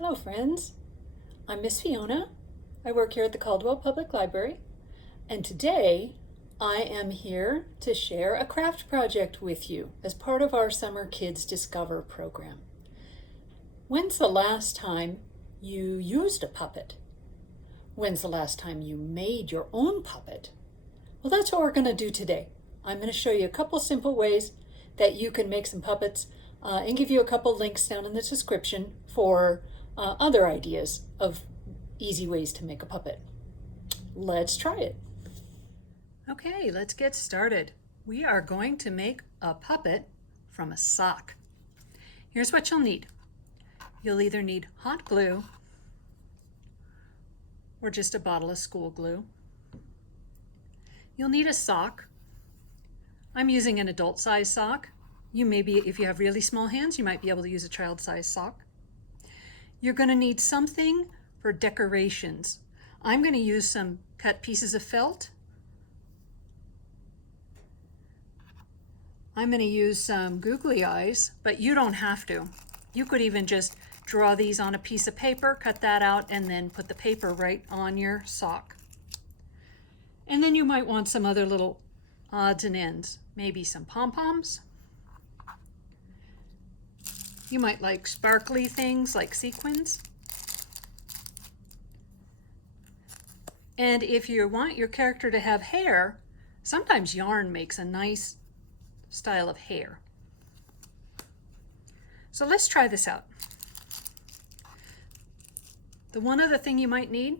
Hello friends, I'm Miss Fiona. I work here at the Caldwell Public Library, and today I am here to share a craft project with you as part of our Summer Kids Discover program. When's the last time you used a puppet? When's the last time you made your own puppet? Well, that's what we're going to do today. I'm going to show you a couple simple ways that you can make some puppets and give you a couple links down in the description for other ideas of easy ways to make a puppet. Let's try it. Okay, let's get started. We are going to make a puppet from a sock. Here's what you'll need. You'll either need hot glue or just a bottle of school glue. You'll need a sock. I'm using an adult size sock. You may be, if you have really small hands, you might be able to use a child size sock. You're going to need something for decorations. I'm going to use some cut pieces of felt. I'm going to use some googly eyes, but you don't have to. You could even just draw these on a piece of paper, cut that out, and then put the paper right on your sock. And then you might want some other little odds and ends, maybe some pom-poms. You might like sparkly things like sequins. And if you want your character to have hair, sometimes yarn makes a nice style of hair. So let's try this out. The one other thing you might need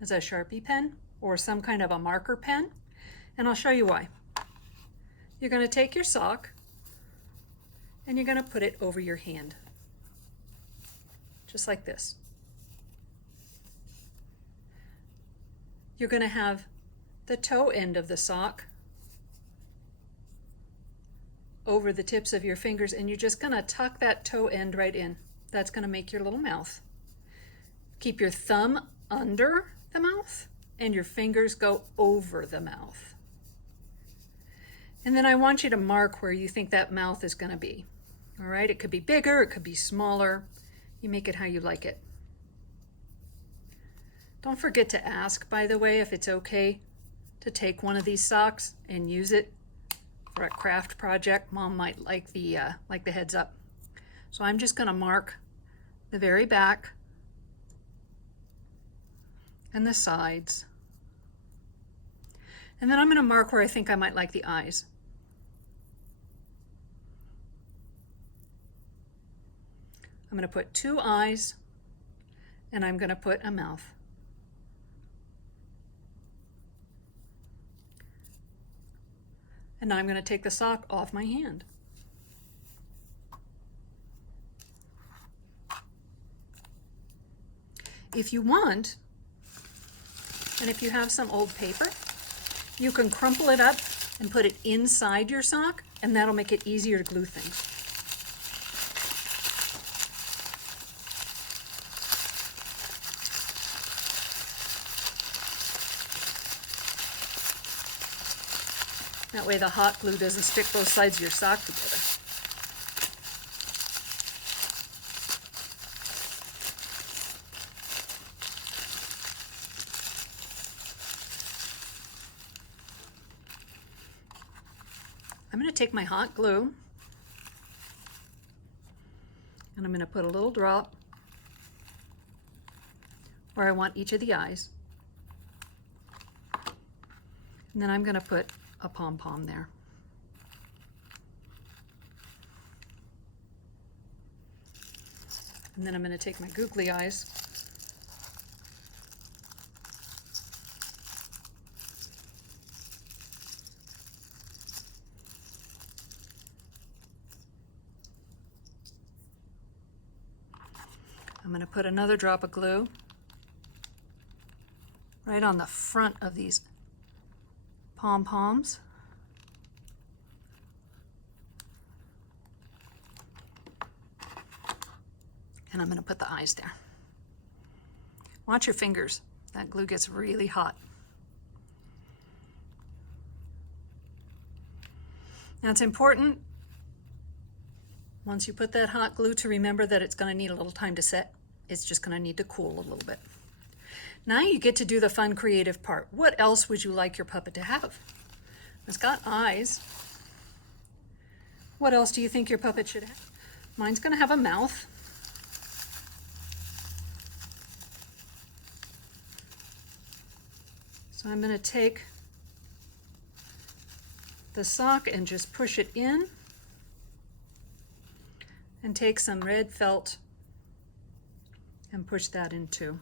is a Sharpie pen or some kind of a marker pen, and I'll show you why. You're going to take your sock and you're going to put it over your hand, just like this. You're going to have the toe end of the sock over the tips of your fingers, and you're just going to tuck that toe end right in. That's going to make your little mouth. Keep your thumb under the mouth and your fingers go over the mouth. And then I want you to mark where you think that mouth is going to be. All right, it could be bigger, it could be smaller. You make it how you like it. Don't forget to ask, by the way, if it's okay to take one of these socks and use it for a craft project. Mom might like the heads up. So I'm just going to mark the very back and the sides. And then I'm going to mark where I think I might like the eyes. I'm going to put 2 eyes and I'm going to put a mouth. And now I'm going to take the sock off my hand. If you want, and if you have some old paper, you can crumple it up and put it inside your sock, and that'll make it easier to glue things. That way the hot glue doesn't stick both sides of your sock together. I'm going to take my hot glue and I'm going to put a little drop where I want each of the eyes. And then I'm going to put a pom-pom there. And then I'm going to take my googly eyes I'm going to put another drop of glue right on the front of these pom-poms. And I'm going to put the eyes there. Watch your fingers. That glue gets really hot. Now it's important, once you put that hot glue, to remember that it's going to need a little time to set. It's just going to need to cool a little bit. Now you get to do the fun creative part. What else would you like your puppet to have? It's got eyes. What else do you think your puppet should have? Mine's going to have a mouth. So I'm going to take the sock and just push it in and take some red felt and push that in too.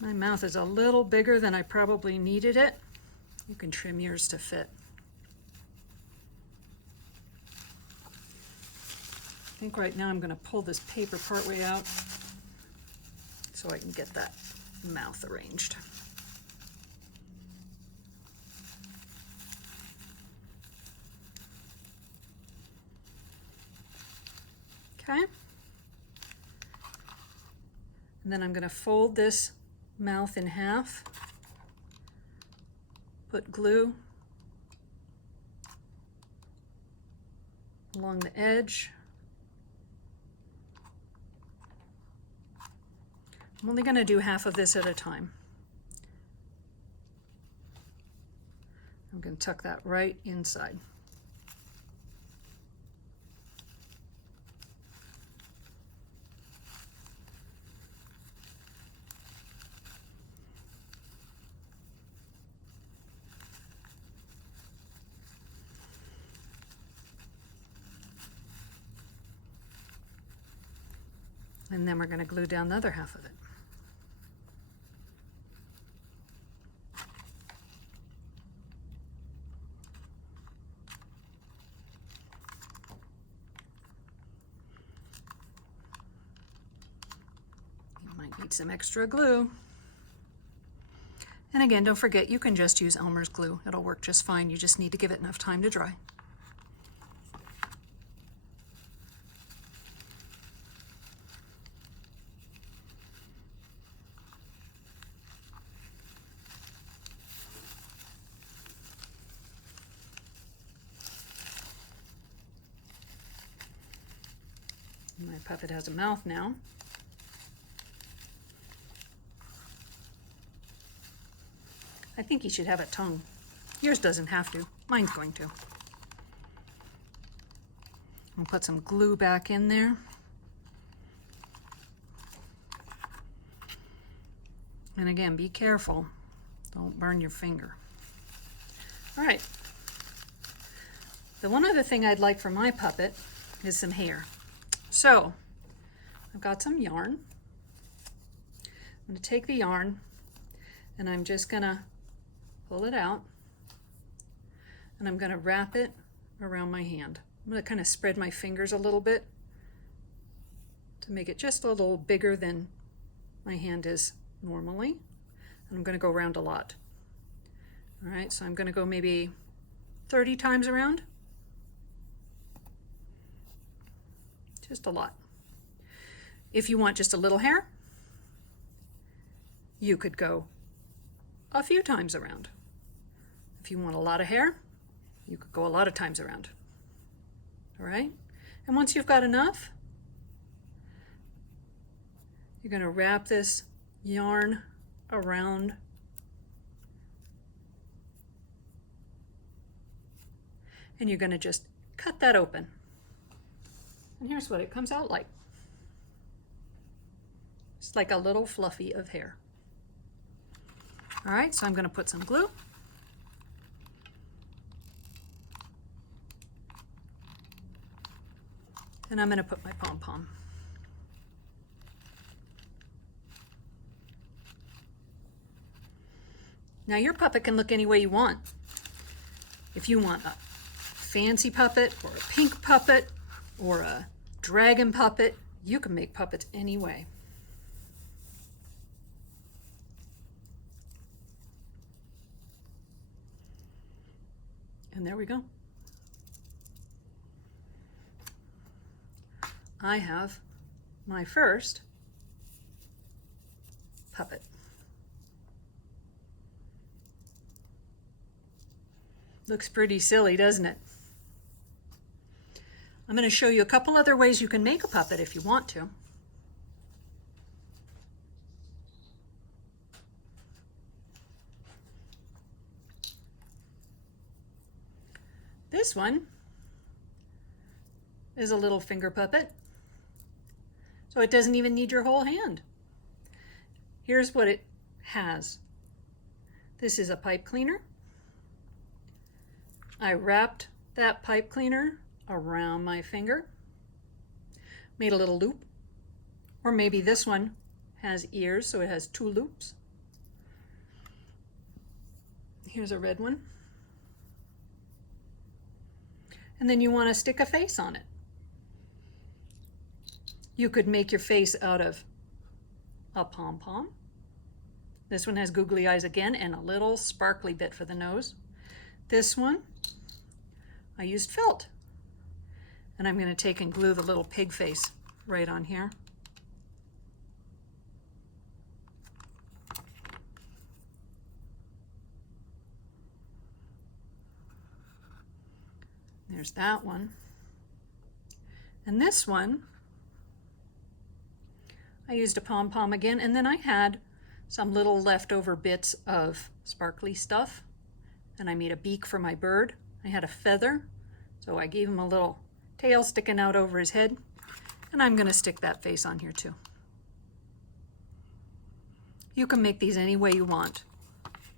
My mouth is a little bigger than I probably needed it. You can trim yours to fit. I think right now I'm going to pull this paper partway out so I can get that mouth arranged. Okay. And then I'm going to fold this mouth in half, put glue along the edge. I'm only going to do half of this at a time. I'm going to tuck that right inside. And then we're going to glue down the other half of it. You might need some extra glue. And again, don't forget, you can just use Elmer's glue. It'll work just fine. You just need to give it enough time to dry. My puppet has a mouth now. I think he should have a tongue. Yours doesn't have to. Mine's going to. I'll put some glue back in there. And again, be careful. Don't burn your finger. All right. The one other thing I'd like for my puppet is some hair. So I've got some yarn. I'm going to take the yarn and I'm just going to pull it out and I'm going to wrap it around my hand. I'm going to kind of spread my fingers a little bit to make it just a little bigger than my hand is normally. And I'm going to go around a lot. All right, so I'm going to go maybe 30 times around. Just a lot. If you want just a little hair, you could go a few times around. If you want a lot of hair, you could go a lot of times around. All right? And once you've got enough, you're going to wrap this yarn around and you're going to just cut that open. And here's what it comes out like. It's like a little fluffy of hair. All right, so I'm going to put some glue. And I'm going to put my pom-pom. Now your puppet can look any way you want. If you want a fancy puppet or a pink puppet or a dragon puppet, you can make puppets any way. And there we go. I have my first puppet. Looks pretty silly, doesn't it? I'm going to show you a couple other ways you can make a puppet if you want to. This one is a little finger puppet, so it doesn't even need your whole hand. Here's what it has. This is a pipe cleaner. I wrapped that pipe cleaner around my finger, made a little loop, or maybe this one has ears, so it has 2 loops. Here's a red one. And then you want to stick a face on it. You could make your face out of a pom-pom. This one has googly eyes again and a little sparkly bit for the nose. This one, I used felt. And I'm going to take and glue the little pig face right on here. There's that one. And this one, I used a pom-pom again, and then I had some little leftover bits of sparkly stuff, and I made a beak for my bird. I had a feather, so I gave him a little tail sticking out over his head, and I'm going to stick that face on here too. You can make these any way you want.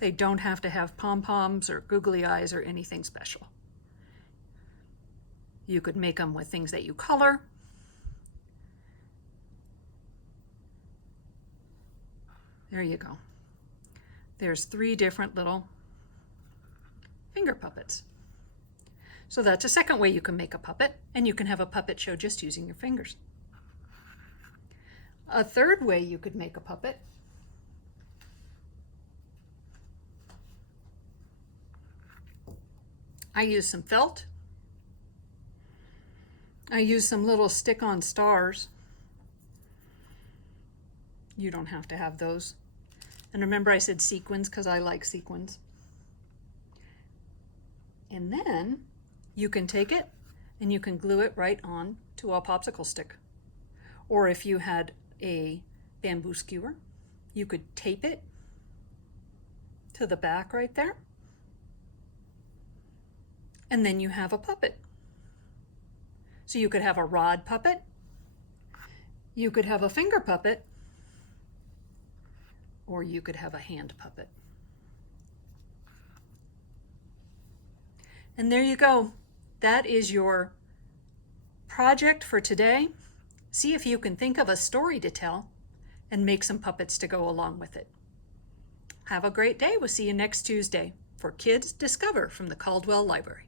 They don't have to have pom-poms or googly eyes or anything special. You could make them with things that you color. There you go. There's 3 different little finger puppets. So that's a second way you can make a puppet, and you can have a puppet show just using your fingers. A third way you could make a puppet I use some felt. I use some little stick-on stars. You don't have to have those. And remember I said sequins because I like sequins. And then you can take it and you can glue it right on to a popsicle stick. Or if you had a bamboo skewer, you could tape it to the back right there. And then you have a puppet. So you could have a rod puppet, you could have a finger puppet, or you could have a hand puppet. And there you go. That is your project for today. See if you can think of a story to tell and make some puppets to go along with it. Have a great day. We'll see you next Tuesday for Kids Discover from the Caldwell Library.